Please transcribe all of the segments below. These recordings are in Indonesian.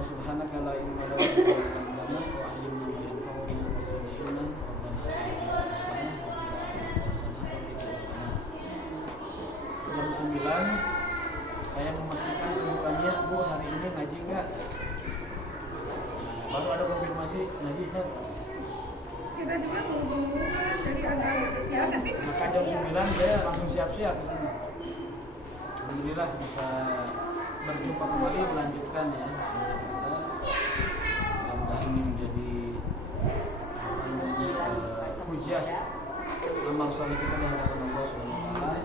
Allahumma subhanaka la ilma lana illa ma 'allamtana wa 'allimna ma yanfa'una wa zidna ilman. Rabbana atina hasanah wa qina adzaban hasanah wa qina adzabannar. Jam 9 saya memastikan temukannya, Bu, hari ini ngaji enggak? Baru ada konfirmasi ngaji Ustaz. Kita juga tunggu dari agak siang. Maka jam 9 saya langsung siap-siap. Alhamdulillah bisa berjumpa kembali, melanjutkan ya kita. Mudah-mudahan ini menjadi hujah amal soleh kita di hadapan Allah Subhanahu wa taala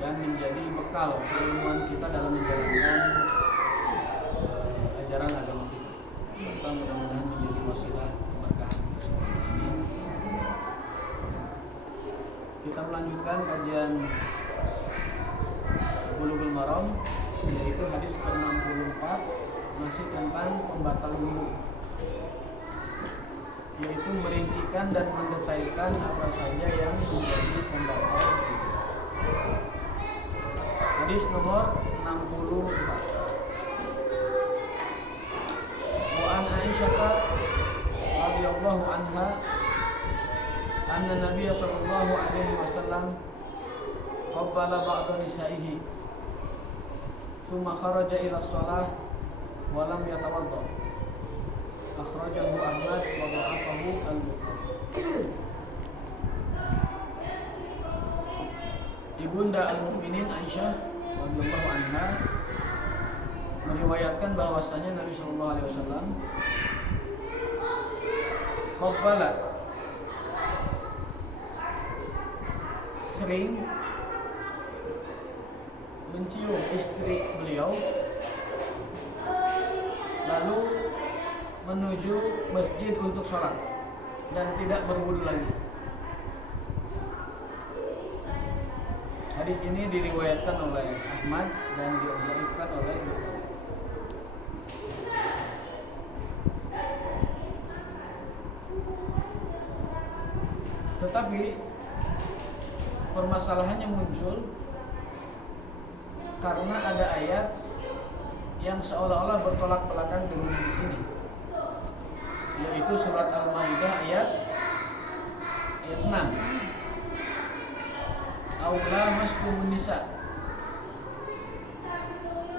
dan menjadi bekal keilmuan kita dalam menjalankan ajaran agama kita, serta mudah-mudahan menjadi wasilah keberkahan kita semua. Amin. Kita melanjutkan kajian Bulughul Maram, yaitu hadis ke-64, masih tentang pembatal wudu, yaitu merincikan dan mendetailkan apa saja yang menjadi pembatal wudu. Hadis nomor 64. Wa an Aisyah radhiyallahu anha anna Nabiy sallallahu alaihi wasallam qabbala ba'da nisaihi thumma kharaja ila shalah wa lam yatawadda. Akhrajahu Ahmad wa dha'afahu al-Bukhari. Ibunda al-Mukminin Aisyah radhiyallahu anha meriwayatkan bahwasanya Nabi sallallahu alaihi wasallam qabbala, sering mencium istri beliau lalu menuju masjid untuk sholat dan tidak berwudu lagi. Hadis ini diriwayatkan oleh Ahmad dan didhaifkan oleh Bukhari. Tetapi permasalahannya muncul karena ada ayat yang seolah-olah bertolak belakang dengan hadis ini, yaitu surat Al-Maidah ayat 6. Aula masdumun nisa,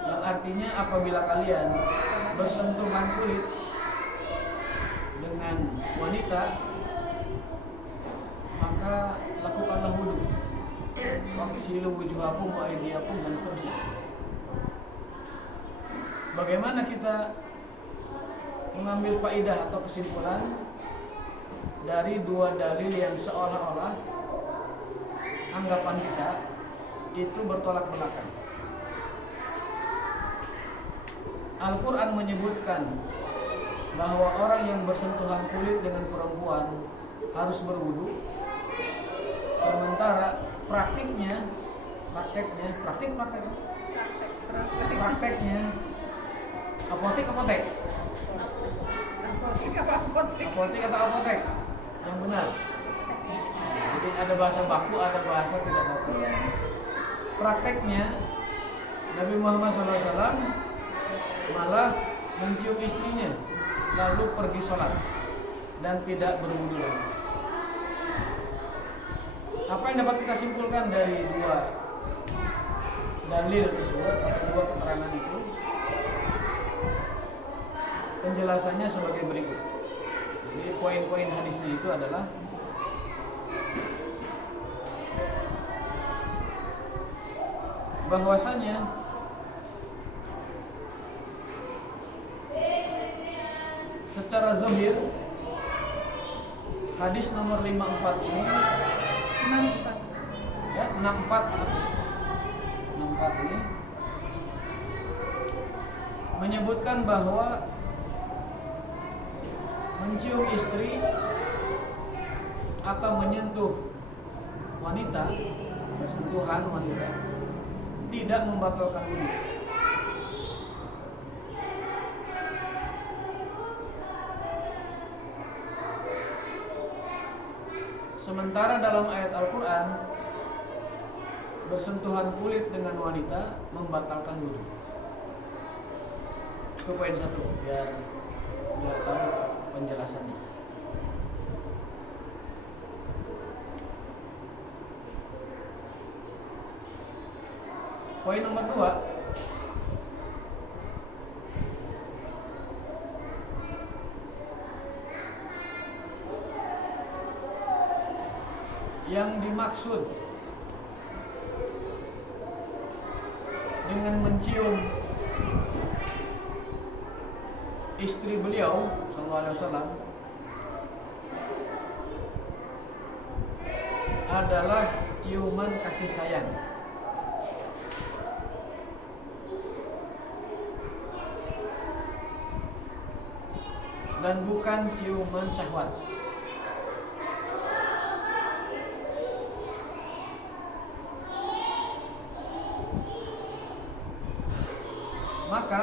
yang artinya apabila kalian bersentuhan kulit dengan wanita maka lakukanlah wudu. Waghsilu wujuhakum wa aydiyakum dan seterusnya. Bagaimana kita mengambil faidah atau kesimpulan dari dua dalil yang seolah-olah anggapan kita itu bertolak belakang? Al-Quran menyebutkan bahwa orang yang bersentuhan kulit dengan perempuan harus berwudu, sementara prakteknya apotek atau apotek yang benar. Jadi ada bahasa baku, ada bahasa tidak baku. Prakteknya Nabi Muhammad SAW malah mencium istrinya lalu pergi sholat dan tidak berwudu lagi. Apa yang dapat kita simpulkan dari dua dalil tersebut atau dua keterangan itu? Penjelasannya sebagai berikut. Jadi poin-poin hadisnya itu adalah bahwasanya secara zahir hadis nomor 54 ini 64 ini menyebutkan bahwa mencium istri atau menyentuh wanita, bersentuhan wanita, tidak membatalkan wudu. Sementara dalam ayat Al-Quran, bersentuhan kulit dengan wanita membatalkan wudu. Itu poin 1 biar tahu penjelasannya. Poin nomor 2, yang dimaksud dengan mencium istri beliau sallallahu alaihi wasallam adalah ciuman kasih sayang. Dan bukan ciuman syahwat. Maka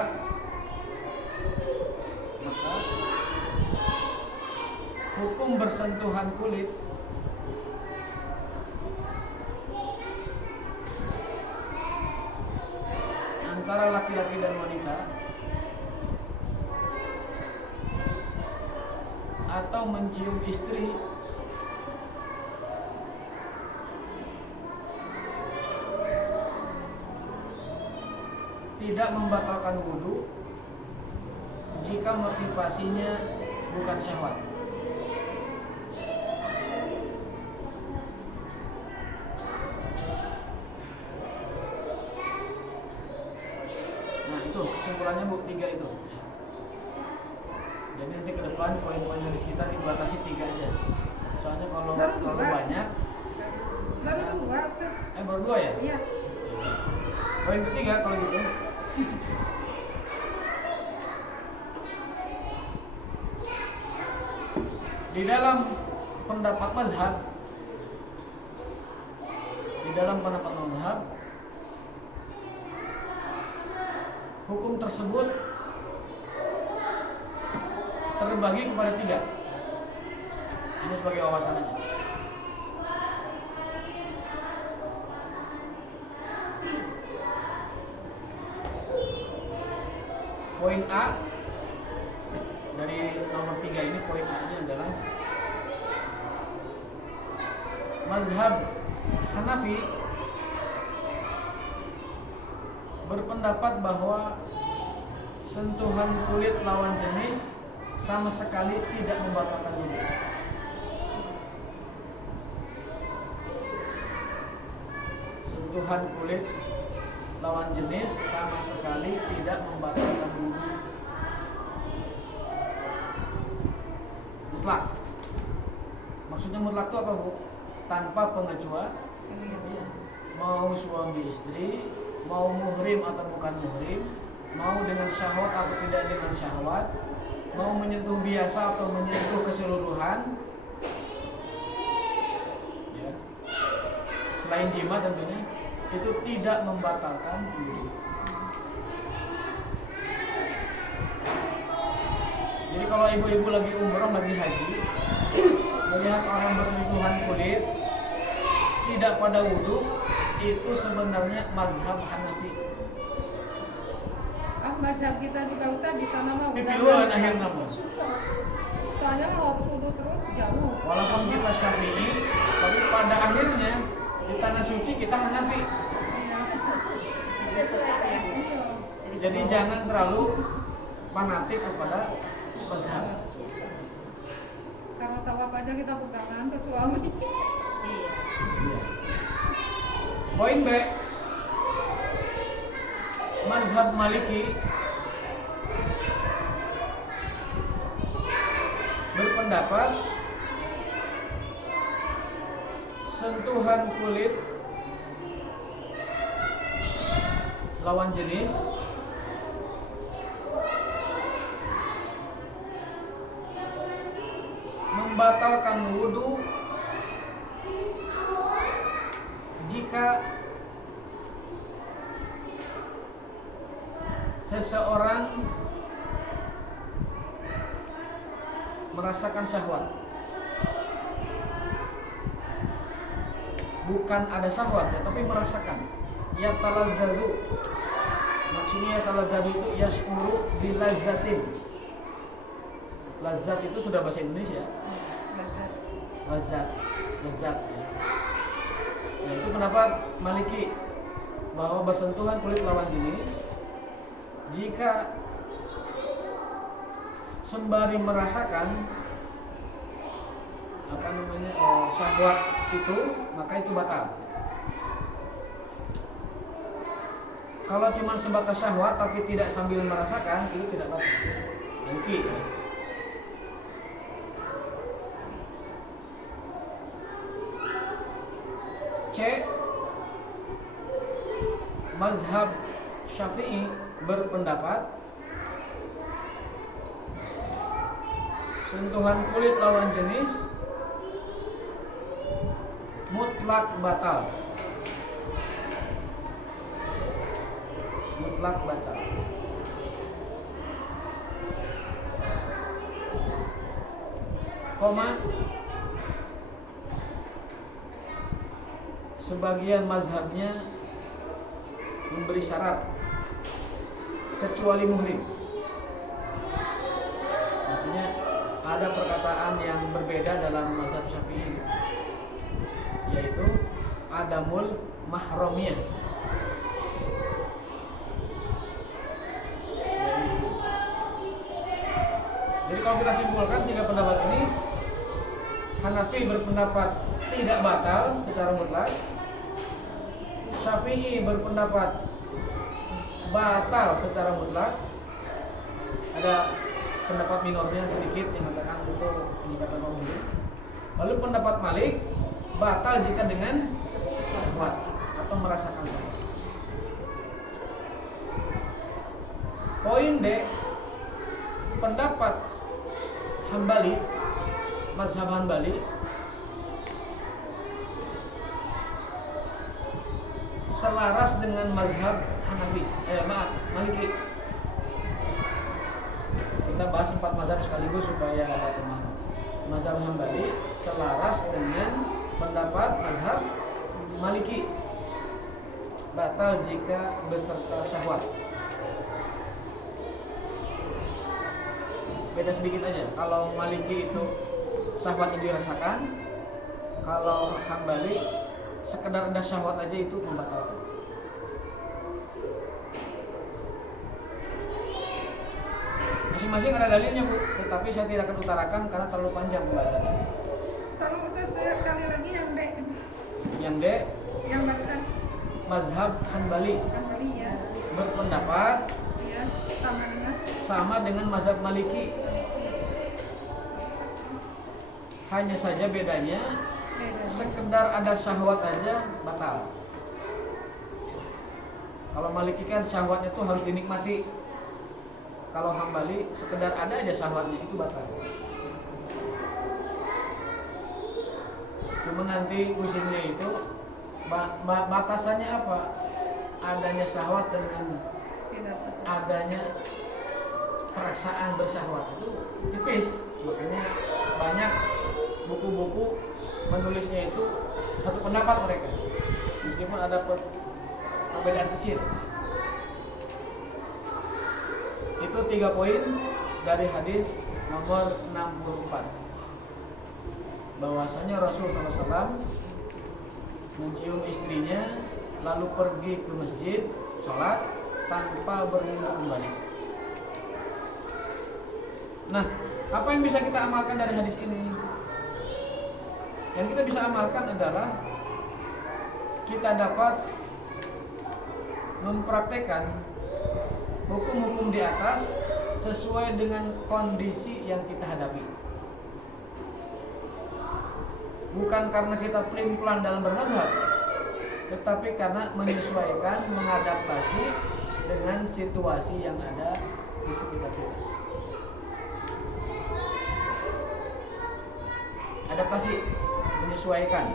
hukum bersentuhan kulit antara laki-laki dan wanita atau mencium istri tidak membatalkan wudu jika motivasinya bukan syahwat. Nah itu kesimpulannya Bu, 3 itu. Jadi nanti ke depan poin-poin hadis kita dibatasi 3 aja. Soalnya kalau banyak baru 2 Ustaz. baru 2 ya? Iya. Poin ketiga kalau gitu. Di dalam pendapat mazhab, hukum tersebut terbagi kepada 3. Ini sebagai wawasan aja. Poin A dari nomor 3 ini, poin A-nya adalah mazhab Hanafi berpendapat bahwa sentuhan kulit lawan jenis sama sekali tidak membatalkan wudu. Sentuhan kulit lawan jenis sama sekali tidak membatalkan wudu. Mutlak. Maksudnya mutlak itu apa, Bu? Tanpa pengecualian. Mau suami istri, mau muhrim atau bukan muhrim, mau dengan syahwat atau tidak dengan syahwat, mau menyentuh biasa atau menyentuh keseluruhan, ya, selain jima tentunya, itu tidak membatalkan wudu. Jadi kalau ibu-ibu lagi umroh, lagi haji, melihat orang bersentuhan kulit tidak pada wudu, itu sebenarnya mazhab Hanafi. Mazhab kita juga Ustaz di sana mah Pipiluan akhirnya mah. susah. Soalnya kalau wudu terus jauh. Walaupun kita Syafi'i, tapi pada akhirnya di tanah suci kita Hanafi. Jadi jangan terlalu fanatik kepada mazhab. Karena tawaf aja kita pegangan ke suami. Poin B, mazhab Maliki berpendapat sentuhan kulit lawan jenis membatalkan wudu jika seseorang merasakan syahwat. Bukan ada syahwat ya, tapi merasakan. Ya talaggalu, Maksudnya yatalazzadu itu yashkuru bilazzatin. Lazat itu sudah bahasa Indonesia. Lazat. Lazat, lazat ya. Nah itu pendapat Maliki bahwa bersentuhan kulit lawan jenis jika sembari merasakan syahwat itu, maka itu batal. Kalau cuma sebatas syahwat tapi tidak sambil merasakan, itu tidak batal. Maliki ya. C. Mazhab Syafi'i berpendapat sentuhan kulit lawan jenis mutlak batal. Mutlak batal. Koma, sebagian mazhabnya memberi syarat kecuali muhrim. Maksudnya ada perkataan yang berbeda dalam mazhab Syafi'i, yaitu adamul mahramiyah. Jadi kalau kita simpulkan tiga pendapat ini, Hanafi berpendapat tidak batal secara mutlak, Syafi'i berpendapat batal secara mutlak, ada pendapat minornya sedikit yang mengatakan itu peningkatan umum. Lalu pendapat Malik batal jika dengan syahwat atau merasakan syahwat. Poin D, pendapat Hambali, mazhab Hambali selaras dengan mazhab Hanafi, Maliki. Kita bahas 4 mazhab sekaligus supaya ada pemahaman. Mazhab Hambali selaras dengan pendapat mazhab Maliki, batal jika beserta syahwat. Beda sedikit aja. Kalau Maliki itu syahwatnya dirasakan, kalau Hambali sekedar ada syahwat aja itu membatalkan. Masing-masing ada dalilnya Bu, tetapi saya tidak akan utarakan karena terlalu panjang pembahasannya. Tolong Ustaz, saya kali lagi yang D. Yang D, Yang barusan mazhab Hanbali Hambali ya. berpendapat Ya, sama dengan mazhab Maliki. Hanya saja bedanya sekedar ada syahwat aja batal. Kalau Maliki kan syahwatnya itu harus dinikmati. Kalau Hambali sekedar ada aja syahwatnya itu batal. Cuma nanti khususnya itu batasannya apa? Adanya syahwat dengan adanya perasaan bersyahwat itu tipis. Makanya banyak buku-buku menulisnya itu satu pendapat mereka, meskipun ada perbedaan kecil. Itu 3 poin dari hadis nomor 64, bahwasanya Rasul SAW mencium istrinya lalu pergi ke masjid sholat tanpa berwudu kembali. Nah, apa yang bisa kita amalkan dari hadis ini? Yang kita bisa amalkan adalah kita dapat mempraktekkan hukum-hukum di atas sesuai dengan kondisi yang kita hadapi. Bukan karena kita pelin-pelan dalam bermazhab, tetapi karena menyesuaikan, mengadaptasi dengan situasi yang ada di sekitar kita. Adaptasi, menyesuaikan.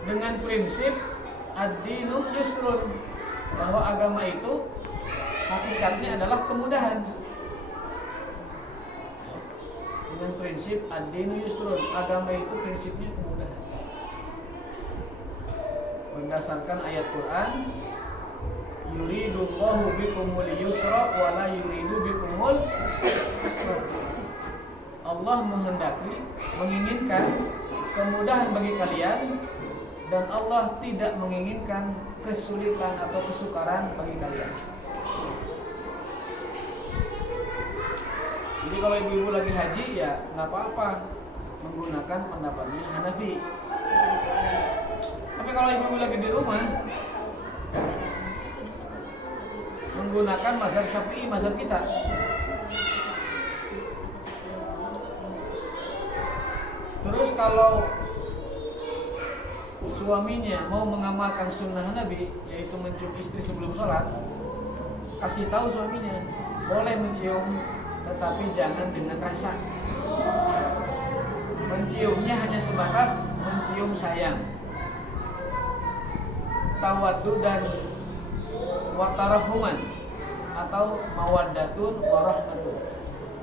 Dengan prinsip ad-dinu yusrun, bahwa agama itu hakikatnya adalah kemudahan. Dengan prinsip ad-dinu yusrun, agama itu prinsipnya kemudahan. berdasarkan ayat Quran, yuridullahu bikumul yusra wa la yuridu bikumul usra. Allah menghendaki, menginginkan kemudahan bagi kalian, dan Allah tidak menginginkan kesulitan atau kesukaran bagi kalian. Jadi kalau ibu-ibu lagi haji ya nggak apa-apa menggunakan pendapatnya Hanafi. Tapi kalau ibu-ibu lagi di rumah menggunakan mazhab Syafi'i, mazhab kita. Terus kalau suaminya mau mengamalkan sunnah Nabi, yaitu mencium istri sebelum sholat, kasih tahu suaminya boleh mencium, tetapi jangan dengan rasa. Menciumnya hanya sebatas mencium sayang, tawaddu dan watarahuman, atau mawaddatun warahmatun,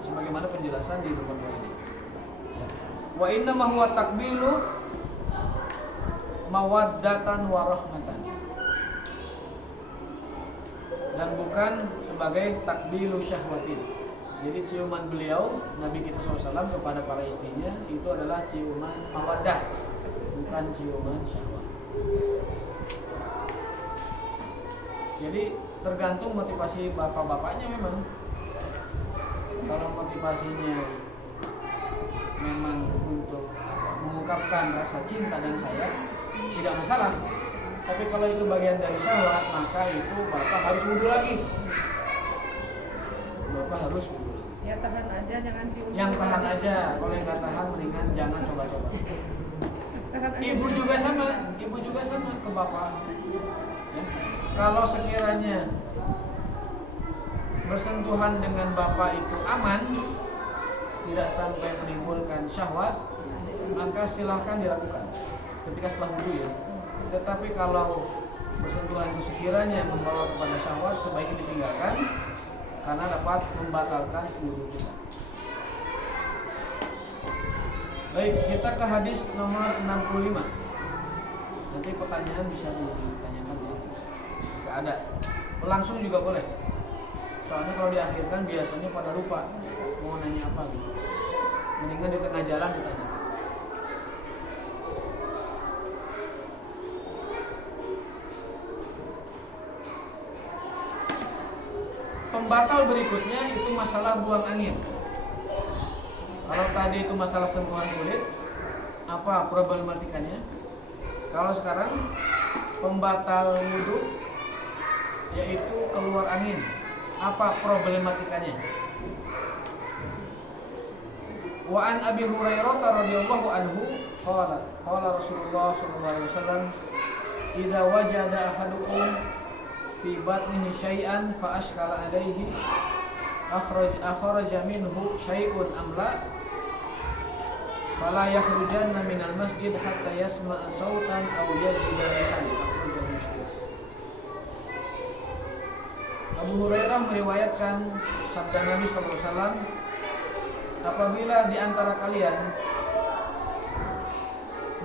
sebagaimana penjelasan di nomor 2 ini. Wa inna ma huwa takbilu mawaddatan warahmatan, dan bukan sebagai takbilu syahwatin. Jadi ciuman beliau Nabi kita SAW kepada para istrinya itu adalah ciuman mawaddah, bukan ciuman syahwat. Jadi tergantung motivasi bapak-bapaknya memang. Kalau motivasinya memang untuk mengungkapkan rasa cinta dan sayang, tidak masalah. Tapi kalau itu bagian dari syahwat, maka itu bapak harus wudhu lagi. Bapak harus wudhu. Ya tahan aja, jangan cium. Yang tahan aja, kalau yang nggak tahan mendingan jangan coba-coba. Tahan aja. Ibu juga sama ke bapak. Kalau sekiranya bersentuhan dengan bapak itu aman, tidak sampai menimbulkan syahwat, maka silahkan dilakukan ketika setelah wudhu ya. Tetapi kalau bersentuhan itu sekiranya membawa kepada syahwat, sebaiknya ditinggalkan karena dapat membatalkan wudhu kita. Baik, kita ke hadis nomor 65. Nanti pertanyaan bisa ditanyakan ya. Jika ada, langsung juga boleh. Soalnya kalau diakhirkan biasanya pada lupa mau nanya apa gitu. Mendingan di tengah jalan ditanya. Pembatal berikutnya itu masalah buang angin. Kalau tadi itu masalah sentuhan kulit, apa problematikanya? Kalau sekarang pembatal wudhu yaitu keluar angin, apa problematikanya? Wa an Abi Hurairah radhiyallahu anhu qala Rasulullah sallallahu alaihi wasallam, idza wajada ahadukum fi batnihi syai'an fa ashkala alaihi akhraja minhu syai'un am la fala yakhrujanna minal masjid hatta yasma'a sautan aw yajida rihan. Akhrajahu Muslim. Abu Hurairah meriwayatkan sabda Nabi sallallahu alaihi wasallam, apabila di antara kalian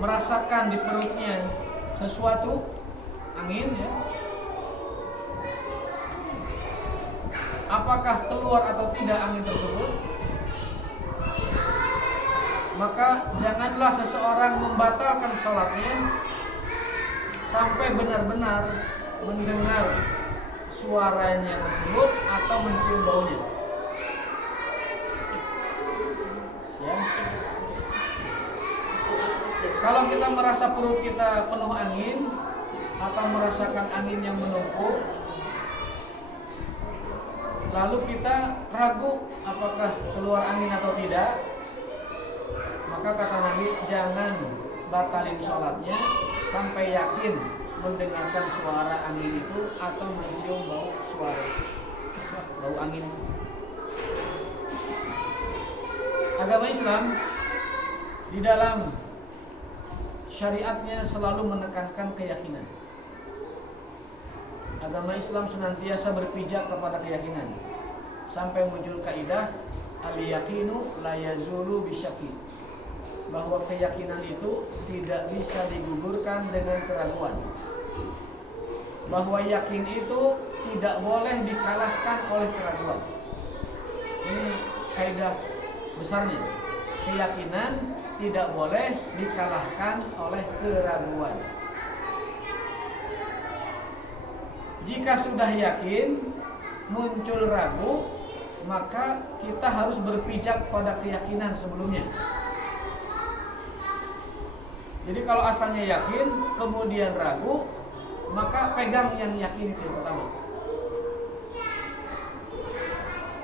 merasakan di perutnya sesuatu angin ya, apakah keluar atau tidak angin tersebut, maka janganlah seseorang membatalkan sholatnya sampai benar-benar mendengar suaranya tersebut atau mencium baunya. Ya. Kalau kita merasa perut kita penuh angin atau merasakan angin yang menumpuk, lalu kita ragu apakah keluar angin atau tidak, maka kata Nabi jangan batalin sholatnya sampai yakin mendengarkan suara angin itu atau mencium bau suara itu, bau angin itu. Agama Islam di dalam syariatnya selalu menekankan keyakinan. Agama Islam senantiasa berpijak kepada keyakinan sampai muncul kaidah al-yaqinu la yazulu bisyaki, bahwa keyakinan itu tidak bisa digugurkan dengan keraguan. bahwa yakin itu tidak boleh dikalahkan oleh keraguan. Ini kaidah besarnya. Keyakinan tidak boleh dikalahkan oleh keraguan. Jika sudah yakin muncul ragu, maka kita harus berpijak pada keyakinan sebelumnya. Jadi kalau asalnya yakin kemudian ragu, maka pegang yang yakin itu yang pertama.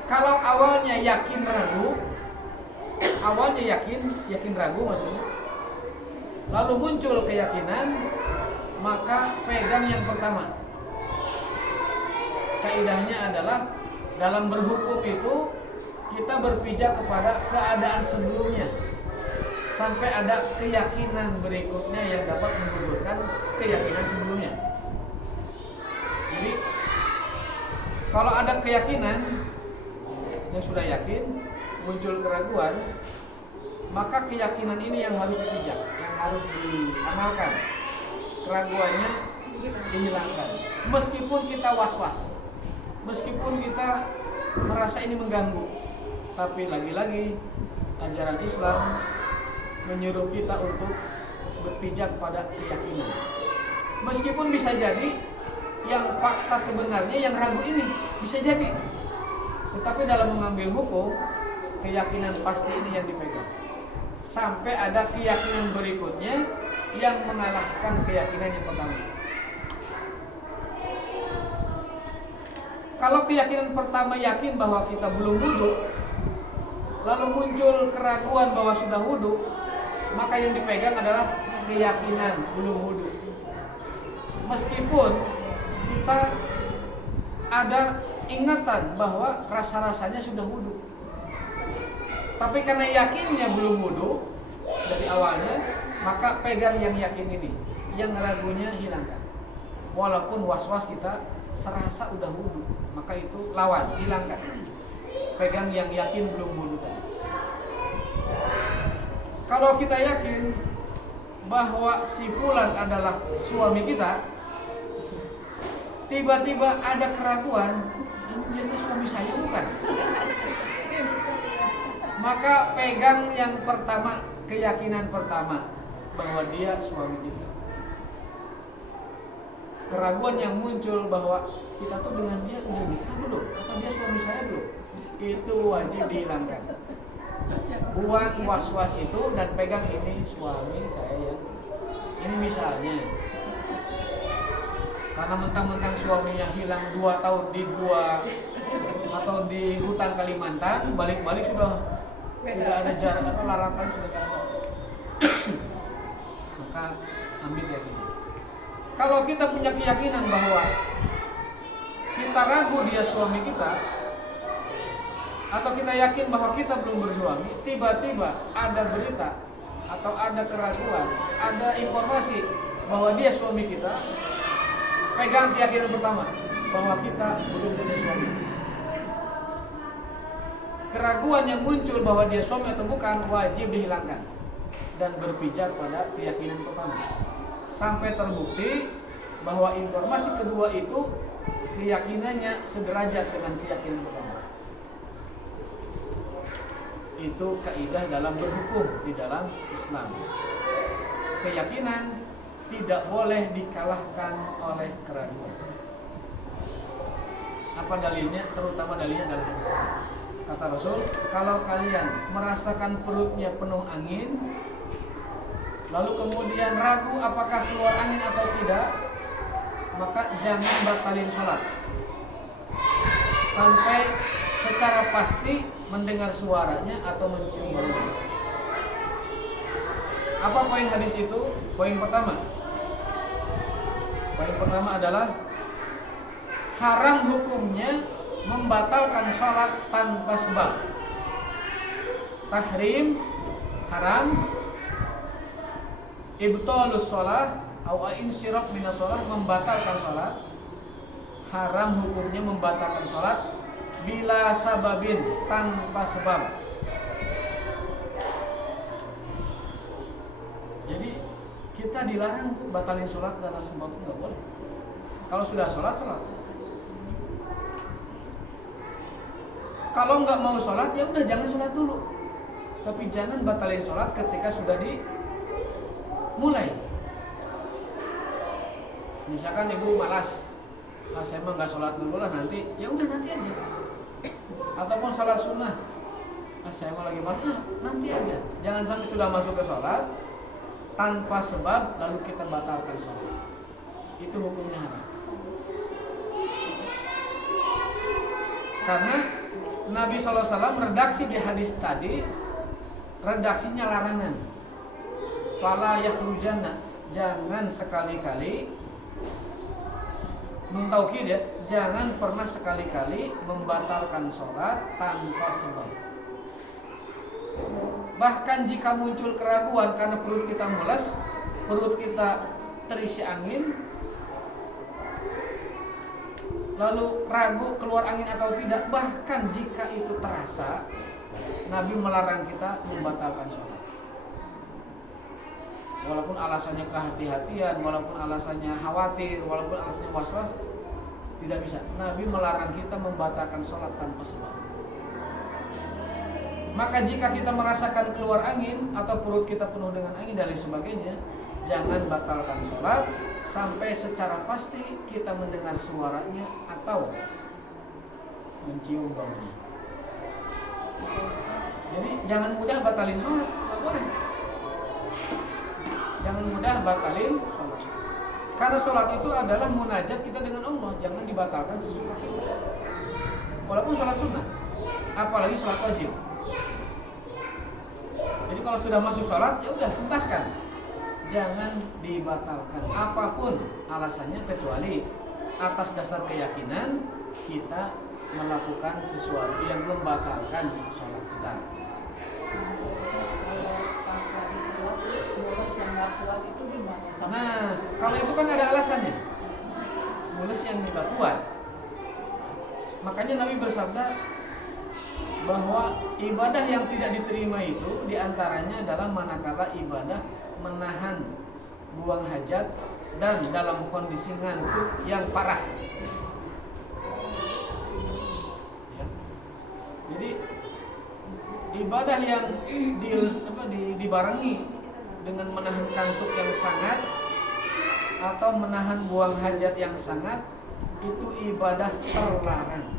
Kalau awalnya yakin ragu, awalnya yakin ragu maksudnya, lalu muncul keyakinan, maka pegang yang pertama. Kaidahnya adalah dalam berhukum itu kita berpijak kepada keadaan sebelumnya sampai ada keyakinan berikutnya yang dapat menggugurkan keyakinan sebelumnya. Jadi kalau ada keyakinan yang sudah yakin muncul keraguan, maka keyakinan ini yang harus dipijak, yang harus diamalkan. Keraguannya dihilangkan. Meskipun kita was-was, meskipun kita merasa ini mengganggu, tapi lagi-lagi ajaran Islam menyuruh kita untuk berpijak pada keyakinan. Meskipun bisa jadi yang fakta sebenarnya yang ragu ini bisa jadi, tetapi dalam mengambil hukum keyakinan pasti ini yang dipegang sampai ada keyakinan berikutnya yang mengalahkan keyakinan yang pertama. Kalau keyakinan pertama yakin bahwa kita belum wudu, lalu muncul keraguan bahwa sudah wudu, maka yang dipegang adalah keyakinan belum wudu. Meskipun kita ada ingatan bahwa rasa-rasanya sudah wudu, tapi karena yakinnya belum wudu dari awalnya, maka pegang yang yakin ini, yang ragunya hilangkan. Walaupun was-was kita serasa udah wudu, maka itu lawan, hilangkan. Pegang yang yakin belum wudu tadi. Kalau kita yakin bahwa si fulan adalah suami kita, tiba-tiba ada keraguan, ini dia suami saya bukan? Maka pegang yang pertama, keyakinan pertama bahwa dia suami kita. Keraguan yang muncul bahwa kita tuh dengan dia udah nikah belum, atau dia suami saya belum, itu wajib dihilangkan. Buang was-was itu dan pegang ini suami saya ya. Ini misalnya, karena mentang-mentang suaminya hilang 2 tahun di gua atau di hutan Kalimantan, balik-balik sudah tidak ada jarak apa laratan sudah tidak ada. Maka ambil yakin. Kalau kita punya keyakinan bahwa kita ragu dia suami kita, atau kita yakin bahwa kita belum bersuami, tiba-tiba ada berita atau ada keraguan, ada informasi bahwa dia suami kita, pegang keyakinan pertama bahwa kita belum punya suami. Keraguan yang muncul bahwa dia suami atau bukan wajib dihilangkan dan berpijak pada keyakinan pertama sampai terbukti bahwa informasi kedua itu keyakinannya sederajat dengan keyakinan pertama. Itu kaidah dalam berhukum di dalam Islam. Keyakinan tidak boleh dikalahkan oleh keraguan. Apa dalilnya? Terutama dalilnya adalah hadis. Kata Rasul, kalau kalian merasakan perutnya penuh angin, lalu kemudian ragu apakah keluar angin atau tidak, maka jangan batalin sholat sampai secara pasti mendengar suaranya atau mencium baunya. Apa poin hadis itu? Poin pertama adalah haram hukumnya membatalkan sholat tanpa sebab. Tahrim, haram, ibtalus sholat atau insiraf minas sholat, membatalkan sholat. Haram hukumnya membatalkan sholat bila sababin, tanpa sebab. Jadi kita kita dilarang batalin sholat dan sebab itu nggak boleh. Kalau sudah sholat. Kalau nggak mau sholat ya udah jangan sholat dulu. Tapi jangan batalin sholat ketika sudah dimulai. Misalkan ibu malas, saya mah nggak sholat dulu lah nanti, ya udah nanti aja. Ataupun sholat sunnah, saya mah lagi malas, nanti aja. Jangan sampai sudah masuk ke sholat tanpa sebab lalu kita batalkan sholat. Itu hukumnya haram. Karena Nabi SAW redaksi di hadis tadi, redaksinya larangan. Fala yakhrujanna, jangan sekali-kali, nun taukid ya, jangan pernah sekali-kali membatalkan sholat tanpa sebab. Bahkan jika muncul keraguan karena perut kita mules, perut kita terisi angin, lalu ragu keluar angin atau tidak, bahkan jika itu terasa, Nabi melarang kita membatalkan sholat. Walaupun alasannya kehati-hatian, walaupun alasannya khawatir, walaupun alasannya was-was, tidak bisa. Nabi melarang kita membatalkan sholat tanpa sebab. Maka jika kita merasakan keluar angin atau perut kita penuh dengan angin dan lain sebagainya, jangan batalkan sholat sampai secara pasti kita mendengar suaranya atau mencium baunya. Jadi jangan mudah batalin sholat, nggak boleh. Jangan mudah batalin sholat. Karena sholat itu adalah munajat kita dengan Allah, jangan dibatalkan sesuka kita. Walaupun sholat sunnah, apalagi sholat wajib. Jadi kalau sudah masuk sholat, ya udah tuntaskan. Jangan dibatalkan apapun alasannya, kecuali atas dasar keyakinan kita melakukan sesuatu yang membatalkan sholat kita. Nah, kalau itu kan ada alasannya. Mules yang tidak kuat. Makanya Nabi bersabda bahwa ibadah yang tidak diterima itu diantaranya adalah manakala ibadah menahan buang hajat dan dalam kondisi ngantuk yang parah. Ya. Jadi ibadah yang dibarengi dengan menahan kantuk yang sangat atau menahan buang hajat yang sangat, itu ibadah terlarang.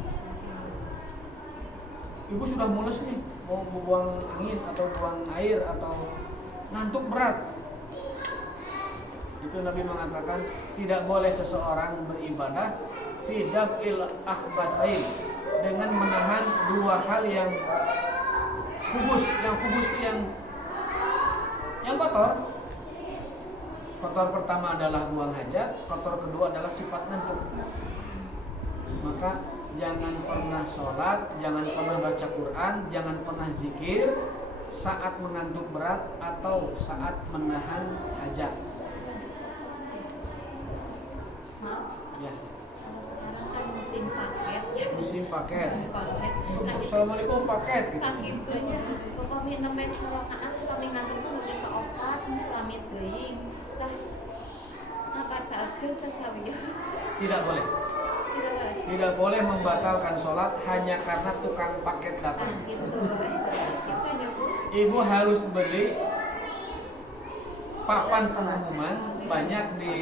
Ibu sudah mules nih, mau buang angin atau buang air atau ngantuk berat. Itu Nabi mengatakan tidak boleh seseorang beribadah fi dab'il akhbasain, dengan menahan dua hal yang khubus. Yang khubus itu yang kotor. Kotor pertama adalah buang hajat, kotor kedua adalah sifat ngantuk. Maka jangan pernah sholat, jangan pernah baca Quran, jangan pernah zikir saat mengantuk berat atau saat menahan hajat. Maaf, Ya. kalau sekarang kan musim paket ya. Musim paket. Musim paket. Untuk assalamualaikum paket. Nah gitunya, kami nembe serokaan, kami ngantuk semuanya ke opat, kami teuing. Tah, apa tak akhir ke sawiya? Tidak boleh. Tidak boleh. Tidak boleh membatalkan sholat hanya karena tukang paket Nah datang. gitu, gitu Bu. Ibu harus beli papan pengumuman banyak di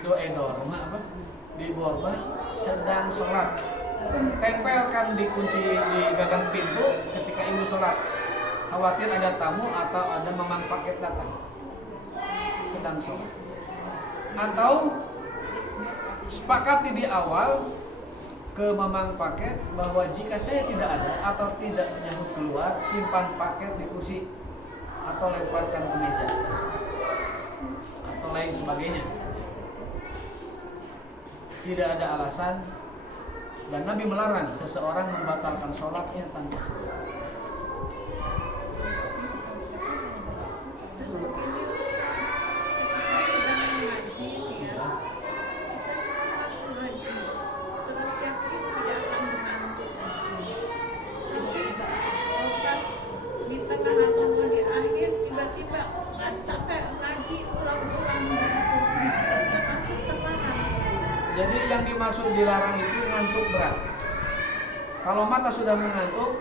doedor, apa? Di borba sedang sholat. Tempelkan di kunci di gagang pintu ketika ibu sholat. Khawatir ada tamu atau ada memang paket datang sedang sholat. Atau sepakati di awal ke memang paket bahwa jika saya tidak ada atau tidak menyambut keluar, simpan paket di kursi atau lemparkan ke meja atau lain sebagainya. Tidak ada alasan, dan Nabi melarang seseorang membatalkan sholatnya tanpa sebab. yang dimaksud dilarang itu ngantuk berat. Kalau mata sudah mengantuk,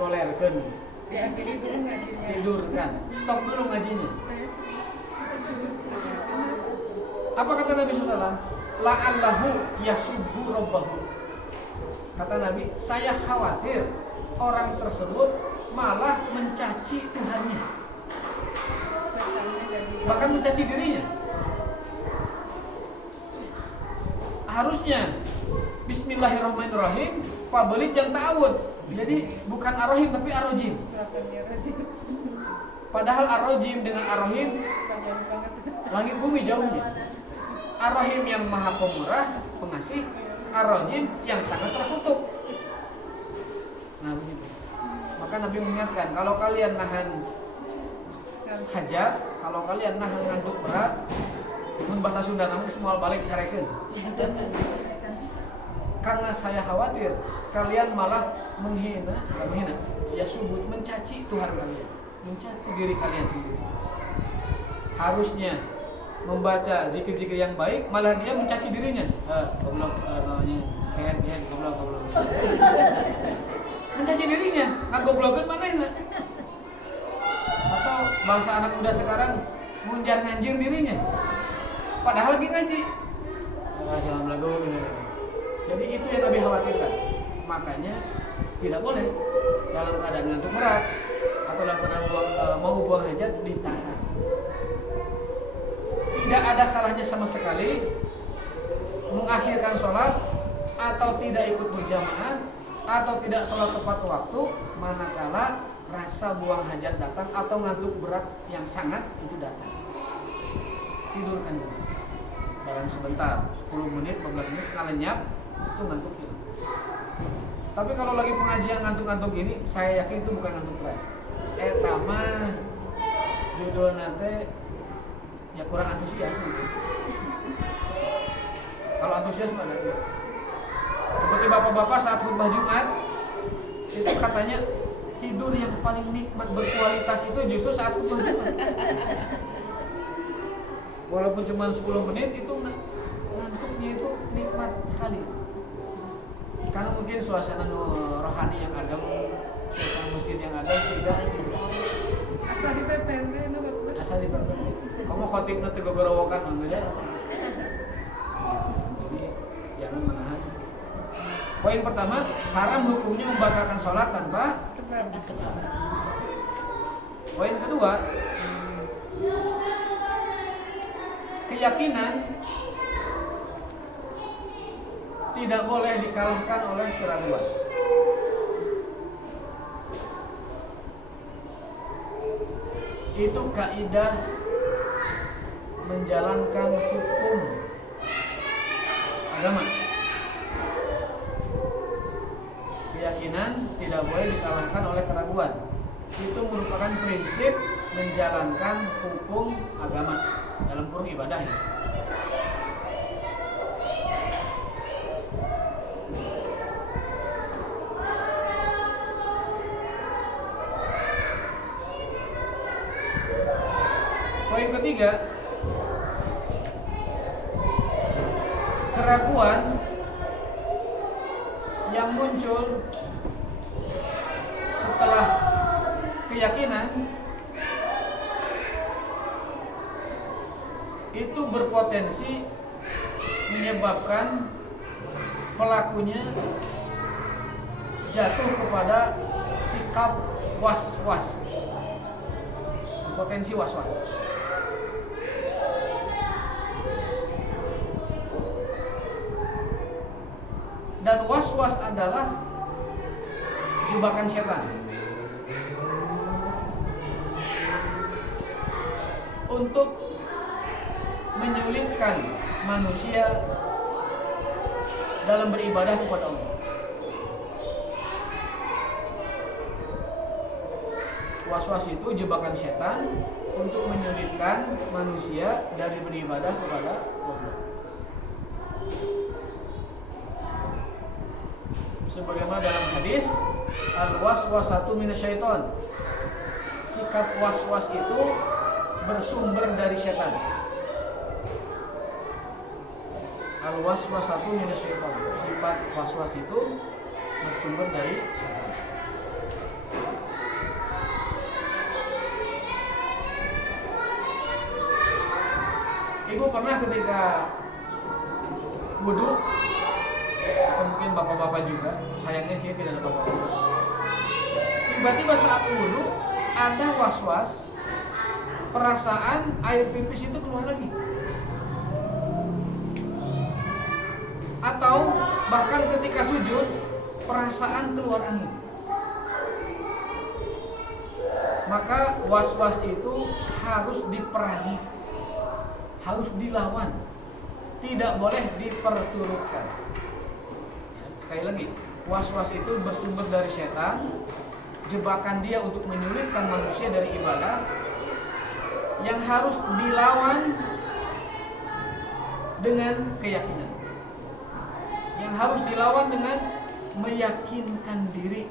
dolerkeun, Diakhiri dulu ngajinya. tidurkan, stop dulu ngajinya. Saya Apa kata Nabi SAW? La'allahu yasubbu rabbahu. Kata Nabi, saya khawatir orang tersebut malah mencaci Tuhannya, bacanya dari bahkan mencaci dirinya. Harusnya Bismillahirrahmanirrahim, pabelit yang ta'awud. Jadi bukan ar-rahim tapi ar-rajim. belakangnya rajin. Padahal ar-rajim dengan ar-rahim Panjang banget. langit bumi jauhnya. Ar-rahim yang maha pemurah, pengasih, ar-rajim yang sangat terkutuk. Nah begitu. Maka Nabi mengingatkan, kalau kalian nahan hajat, kalau kalian nahan ngantuk berat, mun bahasa Sunda namun semua balik sarekeun. Karena saya khawatir kalian malah menghina, ya subut, mencaci Tuhan kalian, mencaci diri kalian sendiri. Harusnya membaca zikir-zikir yang baik, malah dia mencaci dirinya. Goblok namanya, head goblok. Mencaci dirinya, ngagoblokeun manehna. Atau bangsa anak muda sekarang munjar nganjing dirinya. Padahal lagi ngaji. Jangan lagu gitu. Jadi itu yang Nabi khawatirkan. Makanya tidak boleh dalam keadaan ngantuk berat atau dalam keadaan mau buang hajat ditahan. Tidak ada salahnya sama sekali mengakhirkan sholat atau tidak ikut berjamaah atau tidak sholat tepat waktu manakala rasa buang hajat datang atau ngantuk berat yang sangat itu datang. Tidurkan dulu. Barang sebentar, 10 menit, 15 menit ngalenyap, itu ngantuk hilang. Tapi kalau lagi pengajian ngantuk-ngantuk ini, saya yakin itu bukan ngantuk berat. Etama judul nanti ya kurang antusias gitu. Kalau antusias mana? Seperti bapak-bapak saat khutbah Jumat itu katanya tidur yang paling nikmat berkualitas itu justru saat khutbah Jumat. Walaupun cuma 10 menit itu ngantuknya itu nikmat sekali. Karena mungkin suasana rohani yang ada, suasana masjid yang ada sehingga Asal di PPN itu bagus. asal di kamu khotibna teu gogorowokan mah ya. Jadi jangan menahan. Poin pertama, haram hukumnya membatalkan sholat tanpa Sebab Poin kedua, keyakinan tidak boleh dikalahkan oleh keraguan. Itu kaidah menjalankan hukum agama. Keyakinan tidak boleh dikalahkan oleh keraguan. Itu merupakan prinsip menjalankan hukum agama dalam kurung ibadah ya. Poin ketiga, keraguan yang muncul setelah keyakinan itu berpotensi menyebabkan pelakunya jatuh kepada sikap was-was, potensi was-was. Dan was-was adalah jebakan setan untuk menyulitkan manusia dalam beribadah kepada Allah. Was-was itu jebakan setan untuk menyulitkan manusia dari beribadah kepada Allah. Sebagaimana dalam hadis, al-waswasatu minasyaiton. Sikap was-was itu bersumber dari setan. Al-waswasatu minasyaitan. Sifat waswas itu bersumber dari syaitan. Ibu pernah ketika wudhu, atau mungkin bapak-bapak juga, sayangnya sih tidak ada bapak-bapak, tiba-tiba saat wudhu ada was-was, perasaan air pipis itu keluar lagi, atau bahkan ketika sujud perasaan keluar angin. Maka was-was itu harus diperangi, harus dilawan, tidak boleh diperturutkan. Sekali lagi, was-was itu bersumber dari setan, jebakan dia untuk menyulitkan manusia dari ibadah, yang harus dilawan dengan keyakinan, yang harus dilawan dengan meyakinkan diri.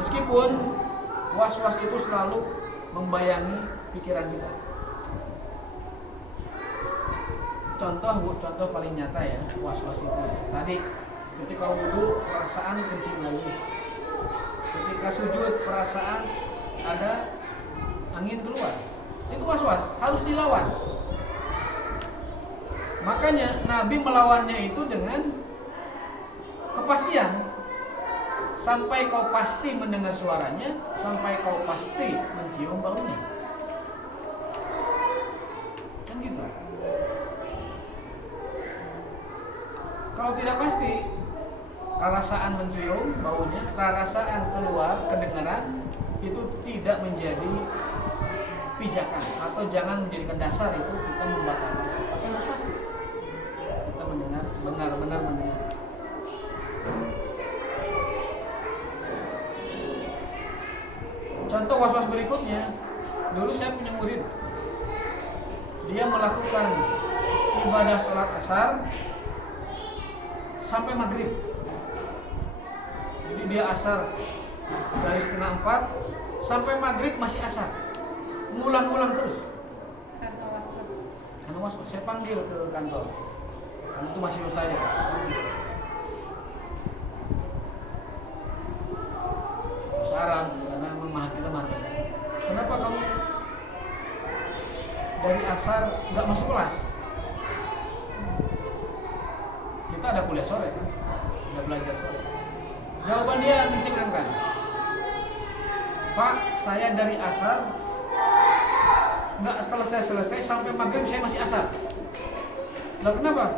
Meskipun was-was itu selalu membayangi pikiran kita. Contoh paling nyata ya, was-was itu. Tadi ketika wudhu perasaan kencing lagi. Ketika sujud perasaan ada angin keluar. Itu was-was, harus dilawan. Makanya Nabi melawannya itu dengan kepastian. Sampai kau pasti mendengar suaranya, sampai kau pasti mencium baunya. Kan gitu. Kalau tidak pasti, rarasaan mencium baunya, rarasaan keluar kedengaran, itu tidak menjadi pijakan atau jangan menjadikan dasar itu kita membatalkan. Tapi harus pasti kita mendengar, benar-benar mendengar. Contoh was-was berikutnya, dulu saya punya murid, dia melakukan ibadah sholat asar sampai maghrib. Jadi dia asar dari 3:30 sampai maghrib masih asar, ngulang-ngulang terus. Karena was-was, saya panggil ke kantor, kan itu masih saya. Saran, karena memang kita mahal saya. Kenapa kamu dari asar nggak masuk kelas? Kita ada kuliah sore kan, ada belajar sore. Jawaban dia mencengangkan. Pak, saya dari asar nggak selesai sampai maghrib saya masih asar. Lalu kenapa?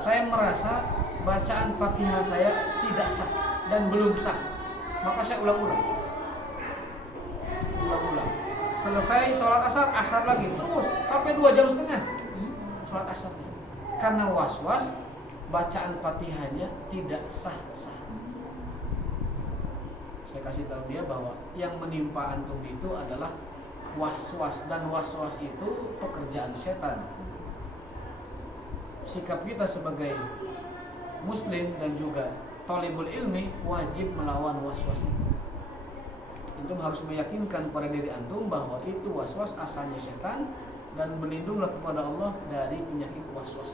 Saya merasa bacaan Fatihah saya tidak sah dan belum sah. Maka saya ulang-ulang. Selesai sholat asar lagi terus sampai 2,5 jam sholat asarnya. Karena was-was bacaan Fatihahnya tidak sah-sah. Saya kasih tahu dia bahwa yang menimpa antum itu adalah was-was, dan was-was itu pekerjaan setan. Sikap kita sebagai muslim dan juga thalibul ilmi wajib melawan was-was itu. Antum harus meyakinkan pada diri antum bahwa itu was-was asalnya setan, dan berlindunglah kepada Allah dari penyakit was-was.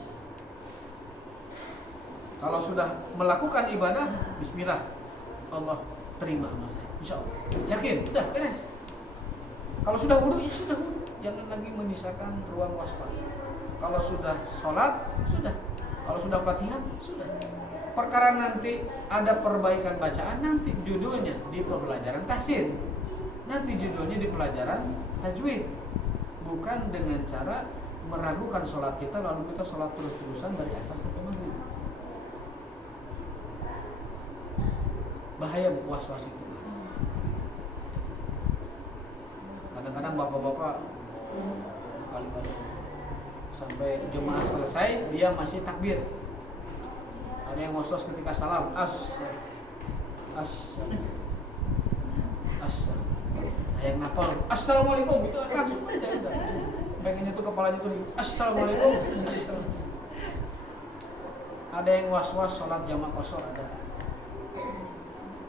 Kalau sudah melakukan ibadah, bismillah, Allah terima amal saya, insya Allah. Yakin, udah beres. Kalau sudah wudhu, ya sudah wudhu, jangan lagi menyisakan ruang was-was. Kalau sudah sholat, sudah. Kalau sudah Fatihah, sudah. Perkara nanti ada perbaikan bacaan, nanti judulnya di pelajaran tahsin, nanti judulnya di pelajaran tajwid, bukan dengan cara meragukan sholat kita lalu kita sholat terus-terusan dari asar sampai maghrib. Bahaya was-was itu. Kadang-kadang bapak-bapak kali-kali sampai jemaah selesai dia masih takbir. Ada yang was-was ketika salam, as, yang nakal, assalamualaikum, itu langsung aja udah. Pengennya tuh kepalanya tuh, assalamualaikum. Ada yang was-was sholat jamaah qashar, ada.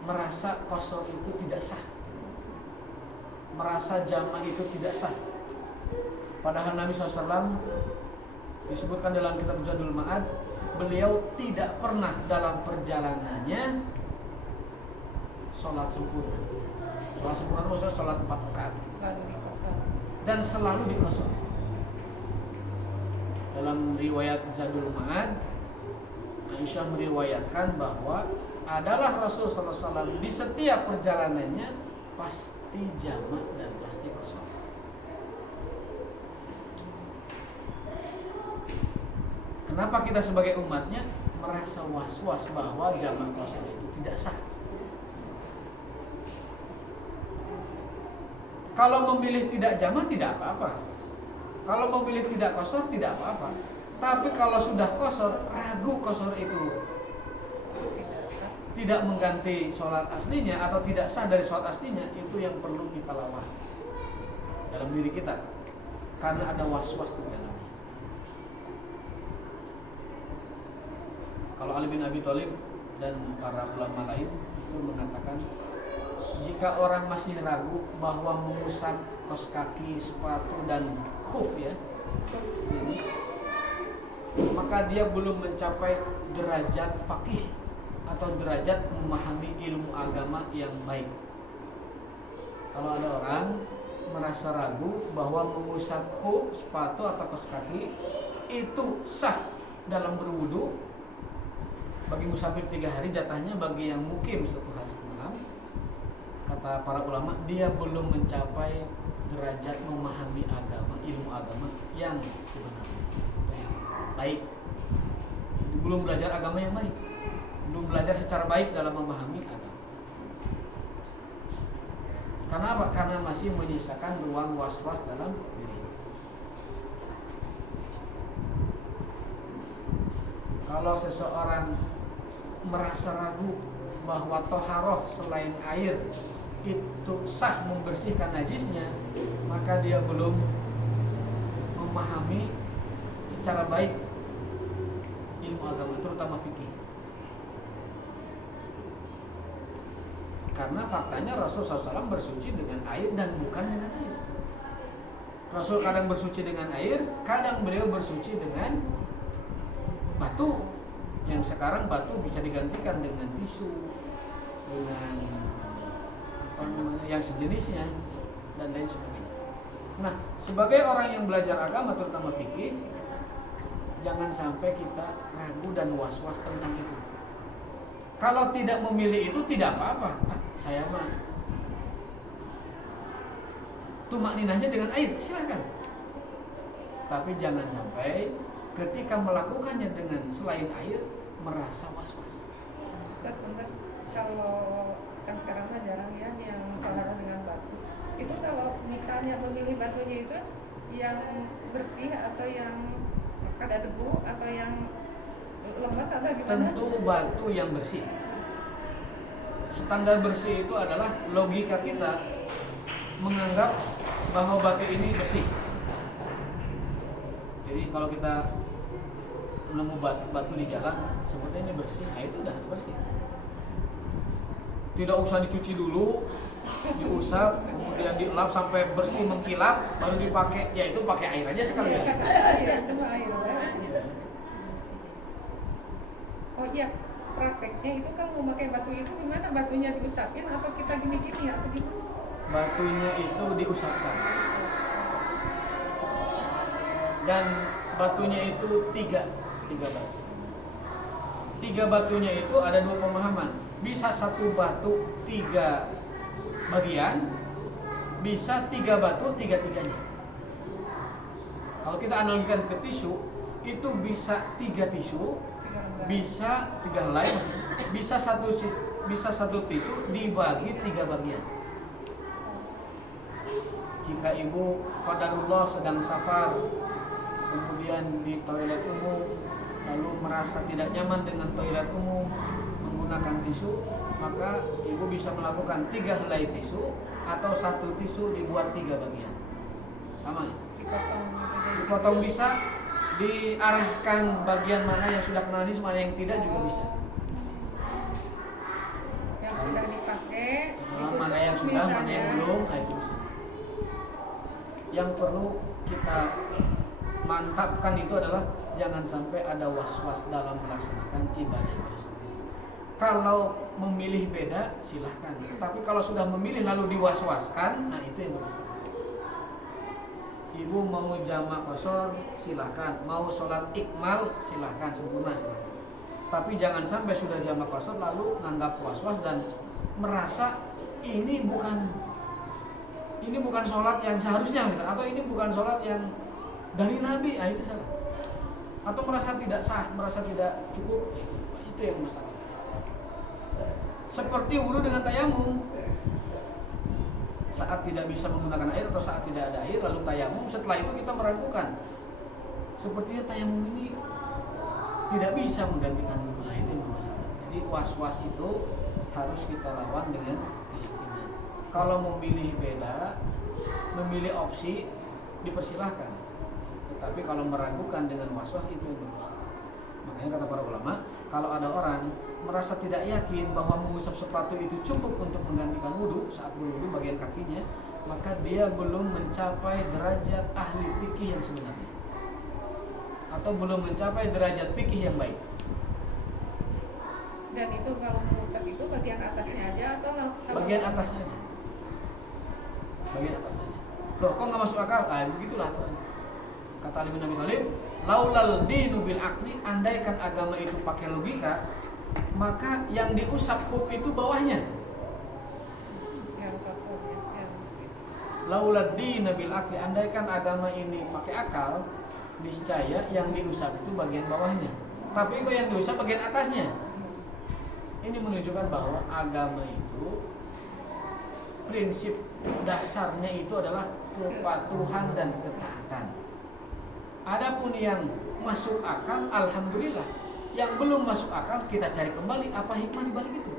Merasa qashar itu tidak sah, merasa jamaah itu tidak sah. Padahal Nabi SAW disebutkan dalam kitab Zadul Ma'ad, beliau tidak pernah dalam perjalanannya sholat sempurna. Sholat sempurna maksudnya sholat 4 rakaat. Selalu dikosong. Dan selalu dikosong. Dalam riwayat Zadul Ma'ad, Aisyah meriwayatkan bahwa adalah Rasul SAW di setiap perjalanannya pasti jamak dan pasti kosong. Kenapa kita sebagai umatnya merasa was-was bahwa jamak kosong itu tidak sah? Kalau memilih tidak jamak tidak apa-apa. Kalau memilih tidak kosor tidak apa-apa. Tapi kalau sudah kosor, ragu kosor itu tidak mengganti sholat aslinya atau tidak sah dari sholat aslinya, itu yang perlu kita lawan dalam diri kita, karena ada was-was di dalamnya. Kalau Ali bin Abi Thalib dan para ulama lain itu mengatakan, jika orang masih ragu bahwa mengusap kaos kaki, sepatu dan khuf ya, ini, maka dia belum mencapai derajat faqih atau derajat memahami ilmu agama yang baik. Kalau ada orang merasa ragu bahwa mengusap khuf, sepatu atau kaos kaki itu sah dalam berwudu, bagi musafir 3 hari jatahnya, bagi yang mukim 1 hari 1 malam, kata para ulama, dia belum mencapai derajat memahami agama, ilmu agama yang sebenarnya, yang baik. Belum belajar agama yang baik, belum belajar secara baik dalam memahami agama. Karena apa? Karena masih menyisakan ruang was-was dalam diri. Kalau seseorang merasa ragu bahwa toharoh selain air itu sah membersihkan najisnya, maka dia belum memahami secara baik ilmu agama, terutama fikih. Karena faktanya Rasul SAW bersuci dengan air dan bukan dengan air. Rasul kadang bersuci dengan air, kadang beliau bersuci dengan batu. Yang sekarang batu bisa digantikan dengan tisu, dengan yang sejenisnya dan lain sebagainya. Nah, sebagai orang yang belajar agama terutama fikih, jangan sampai kita ragu dan was-was tentang itu. Kalau tidak memilih itu tidak apa-apa. Saya mah tumakninahnya dengan air, silakan. Tapi jangan sampai ketika melakukannya dengan selain air merasa was-was. Ustaz, bentar, kalau kan sekarang mah jarang ya yang toharoh dengan batu. Itu kalau misalnya memilih batunya itu yang bersih atau yang ada debu atau yang lemes atau gimana? Tentu batu yang bersih. Standar bersih itu adalah logika kita menganggap bahwa batu ini bersih. Jadi kalau kita menemu batu di jalan, sebetulnya ini bersih, nah itu udah bersih. Tidak usah dicuci dulu, diusap, kemudian dielap sampai bersih mengkilap, baru dipakai. Ya itu pakai air aja sekali ya. Iya, semua air. Oh iya, prakteknya itu kan mau pakai batu itu gimana? Batunya diusapin atau kita gini-gini atau gimana? Batunya itu diusapkan. Dan batunya itu tiga batu. 3 batunya itu ada 2 pemahaman. Bisa 1 batu 3 bagian, bisa 3 batu 3-3-nya. Kalau kita analogikan ke tisu, itu bisa 3 tisu, bisa 3 helai, bisa satu tisu dibagi 3 bagian. Jika ibu qadarullah sedang safar, kemudian di toilet umum, lalu merasa tidak nyaman dengan toilet umum menggunakan tisu, maka ibu bisa melakukan 3 helai tisu atau 1 tisu dibuat 3 bagian. Sama ya? Dipotong bisa, diarahkan bagian mana yang sudah kena najis, mana yang tidak juga bisa. Yang sudah dipakai, Mana yang sudah, mana yang belum, itu bisa. Yang perlu kita mantapkan itu adalah jangan sampai ada was-was dalam melaksanakan ibadah tersebut. Kalau memilih beda silahkan, tapi kalau sudah memilih lalu diwaswaskan, nah itu yang bermasalah. Ibu mau jama qashar silahkan, mau sholat ikmal silahkan, sempurna silahkan. Tapi jangan sampai sudah jama qashar lalu menganggap was-was dan merasa ini bukan sholat yang seharusnya, atau ini bukan sholat yang dari Nabi, itu salah. Atau merasa tidak sah, merasa tidak cukup, itu yang masalah. Seperti wudu dengan tayamum, saat tidak bisa menggunakan air atau saat tidak ada air lalu tayamum, setelah itu kita meragukan sepertinya tayamum ini tidak bisa menggantikan wudu, itu yang bermasalah. Jadi was-was itu harus kita lawan dengan keyakinan. Kalau memilih beda, memilih opsi dipersilahkan, tetapi kalau meragukan dengan was-was itu yang bermasalah. Makanya kata para ulama, kalau ada orang merasa tidak yakin bahwa mengusap sepatu itu cukup untuk menggantikan wudu saat berwudu bagian kakinya, maka dia belum mencapai derajat ahli fikih yang sebenarnya, atau belum mencapai derajat fikih yang baik. Dan itu kalau mengusap itu bagian atasnya aja atau bagian atasnya aja? Bagian atasnya aja. Loh, kok nggak masuk akal? Begitulah aturan. Kata Ali bin Abi Thalib, laulal dinu bil aqli, andaikan agama itu pakai logika, maka yang diusap khuf itu bawahnya. Laulad din bil aqli, andaikan agama ini pakai akal, niscaya yang diusap itu bagian bawahnya. Tapi kok yang diusap bagian atasnya? Ini menunjukkan bahwa agama itu prinsip dasarnya itu adalah kepatuhan dan ketaatan. Adapun yang masuk akal, alhamdulillah. Yang belum masuk akal, kita cari kembali apa hikmah di balik itu.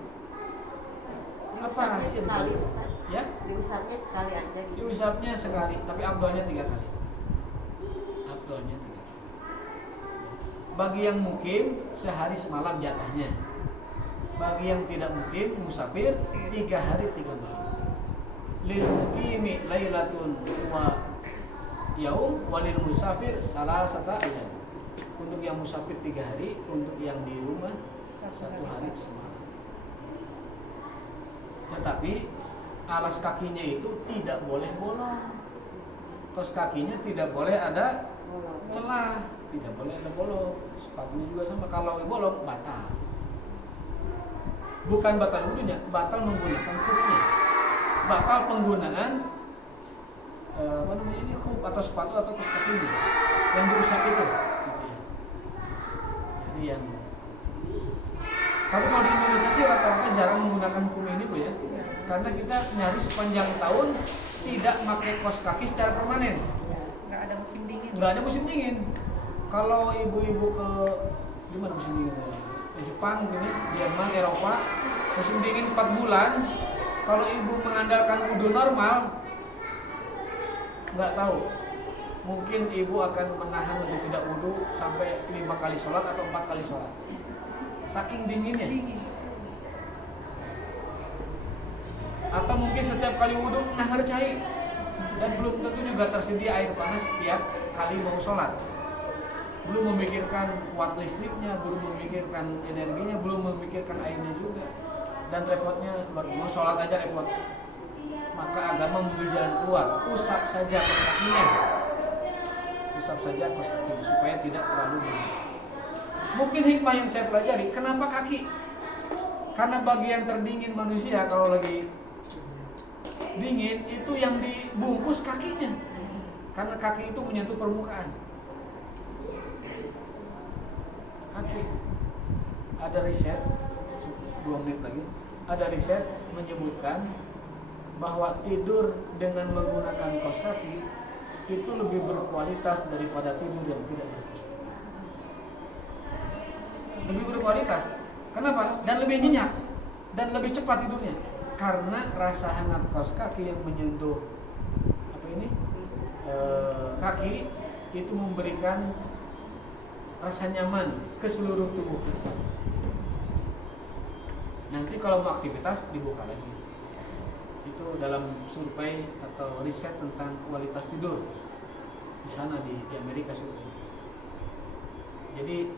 Apa hasil sekali, Ustaz? Ya? Diusapnya sekali aja gitu. Diusapnya sekali, tapi afdhalnya 3 kali. Afdhalnya 3 kali. Bagi yang mukim, sehari semalam jatahnya. Bagi yang tidak mukim, musafir, 3 hari 3 malam. Lil mukimi lailatun wa yaum, walil musafir salasata ayyam. Untuk yang musafir 3 hari, untuk yang di rumah 1 hari semalam. Tetapi alas kakinya itu tidak boleh bolong. Kaos kakinya tidak boleh ada celah, tidak boleh ada bolong. Sepatunya juga sama, kalau bolong batal. Bukan batal wudunya, batal menggunakan khufnya. Batal penggunaan khuf atau sepatu atau kaos kakinya yang diusap itu. Jadi yang, tapi kalau di Indonesia sih rata-rata jarang menggunakan hukum ini, Bu, ya. Karena kita nyari sepanjang tahun tidak pakai kaos kaki secara permanen. Nggak ada musim dingin. Nggak ada musim dingin. Kalau ibu-ibu ke di mana musim dingin? Ke Jepang, gini, Jerman, Eropa, musim dingin 4 bulan. Kalau ibu mengandalkan wudu normal, nggak tahu. Mungkin ibu akan menahan untuk tidak wudu sampai 5 kali sholat atau 4 kali sholat. Saking dinginnya. Dingin. Atau mungkin setiap kali wudu nahar cai, dan belum tentu juga tersedia air panas setiap kali mau sholat. Belum memikirkan watt listriknya, belum memikirkan energinya, belum memikirkan airnya juga. Dan repotnya, mau sholat aja repot. Maka agama memberi jalan keluar. Usap saja kaos kakinya. Usap saja kaos kakinya supaya tidak terlalu dingin. Mungkin hikmah yang saya pelajari, kenapa kaki? Karena bagian terdingin manusia kalau lagi dingin itu yang dibungkus kakinya. Karena kaki itu menyentuh permukaan. Kaki. Ada riset 2 menit lagi. Ada riset menyebutkan bahwa tidur dengan menggunakan kaos kaki itu lebih berkualitas daripada tidur yang tidak berkaos kaki. Lebih berkualitas. Kenapa? Dan lebih nyenyak dan lebih cepat tidurnya. Karena rasa hangat kaos kaki yang menyentuh kaki itu memberikan rasa nyaman ke seluruh tubuh. Nanti kalau mau aktivitas dibuka lagi. Itu dalam survei atau riset tentang kualitas tidur. di sana di Amerika sebetulnya. Jadi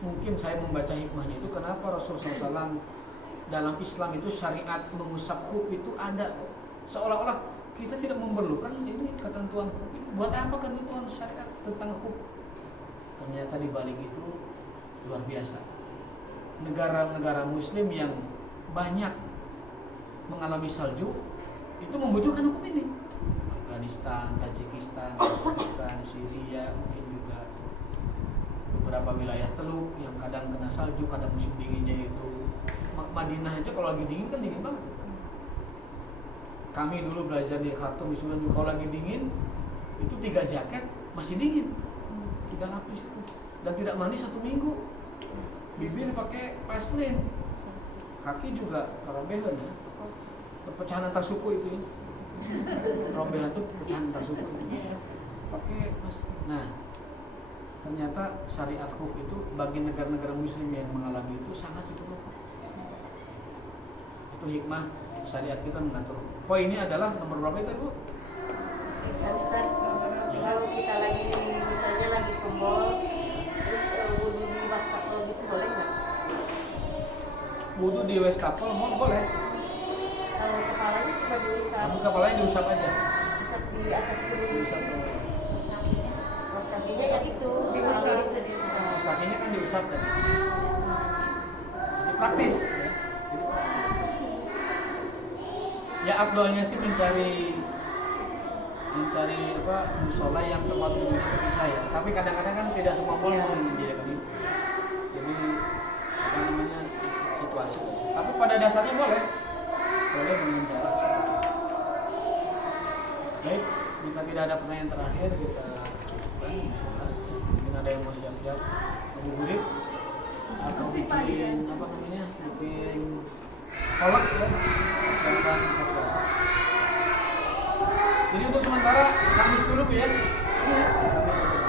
mungkin saya membaca hikmahnya itu kenapa Rasulullah SAW dalam Islam itu syariat mengusap khuf itu ada, seolah-olah kita tidak memerlukan ini ketentuan khuf. Buat apa ketentuan syariat tentang khuf? Ternyata di balik itu luar biasa. Negara-negara Muslim yang banyak mengalami salju itu membutuhkan hukum ini. Afghanistan, Tajikistan, Pakistan, Syria, mungkin juga beberapa wilayah Teluk yang kadang kena salju, kadang musim dinginnya itu. Madinah aja kalau lagi dingin kan dingin banget. Kami dulu belajar di Khartoum di Sudan juga kalau lagi dingin itu 3 jaket masih dingin, 3 lapis itu, dan tidak mandi 1 minggu. Bibir pakai Vaseline, kaki juga robehan ya, perpecahan antar suku itu ya. Robehan itu perpecahan antar suku itu pakai Vaseline. Nah, ternyata syariat khuf itu bagi negara-negara Muslim yang mengalami itu sangat diperlukan. Itu hikmah syariat kita mengatur. Poinnya adalah nomor berapa itu Bu? Pak Ustaz, kalau kita lagi misalnya lagi ke mall, terus wudhu di wastafel gitu boleh nggak? Wudhu di wastafel boleh. Kalau kepalanya cuma diusap, Kamu kepalanya diusap aja. usap di atas dulu. Diusap. Terus kakinya ya itu, Diusap. mirip tadi usap. Terus kakinya kan diusap tadi. Ini praktis. Ya. Ya abdolnya sih mencari apa musola yang tempat duduknya terpisah ya. Tapi kadang-kadang kan tidak semua mall menyediakan itu. Jadi apa namanya situasi. Tapi pada dasarnya boleh dengan cara seperti itu. Baik, jika tidak ada pertanyaan terakhir kita cukupkan musola. Mungkin ada yang mau siap-siap ngabuburit atau bikin apa namanya bikin kolak ya. Siapkan buka puasa. Jadi untuk sementara Kamis dulu Bu ya. Kamis dulu.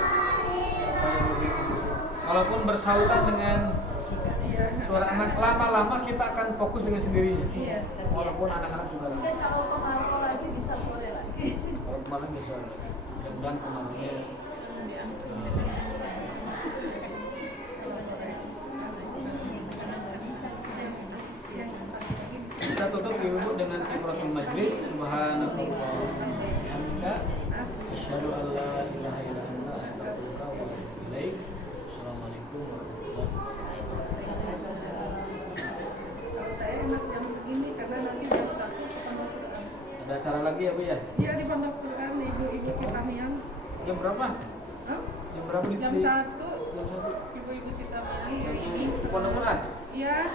Supaya lebih kondusif. Walaupun bersautan dengan suara anak, lama-lama kita akan fokus dengan sendirinya. Iya. Walaupun anak-anak juga. Mungkin kalau kemarau lagi bisa sore lagi. Kalau kemarin bisa. Mudah-mudahan kemarinnya kita tutup Ibu dengan kifaratul majlis. Subhanallah wa bihamdika asyhadu an la ilaha illa anta astaghfiruka wa atubu ilaik. Assalamualaikum warahmatullahi wabarakatuh. Kalau saya enak jam segini karena nanti jam 1 ke Pondok Quran. Ada acara lagi ya Bu ya? Iya di Pondok Quran ibu-ibu Citamiang. Jam berapa? Hah? Jam berapa di Jam 1 jam 1? ibu-ibu Citamiang yang ini. Pondok Quran? Iya.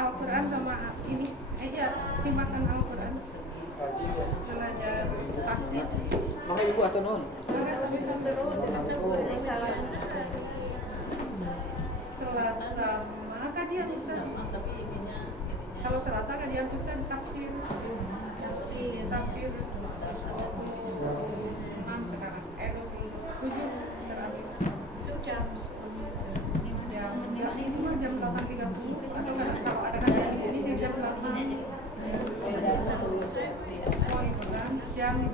Al-Quran sama ini aja simakan Al-Quran. Kaji ya. Belajar tasbih. Makanya Ibu atau non? Belajar sampai terus. Selasa kajian Ustaz. Kalau Selasa kajian Ustaz tafsir. Tafsir. 6 sekarang. 7 terakhir. Jam itu mah jam 8.30 atau kalau ada kajian di sini di jam 8. Oh itu kan jam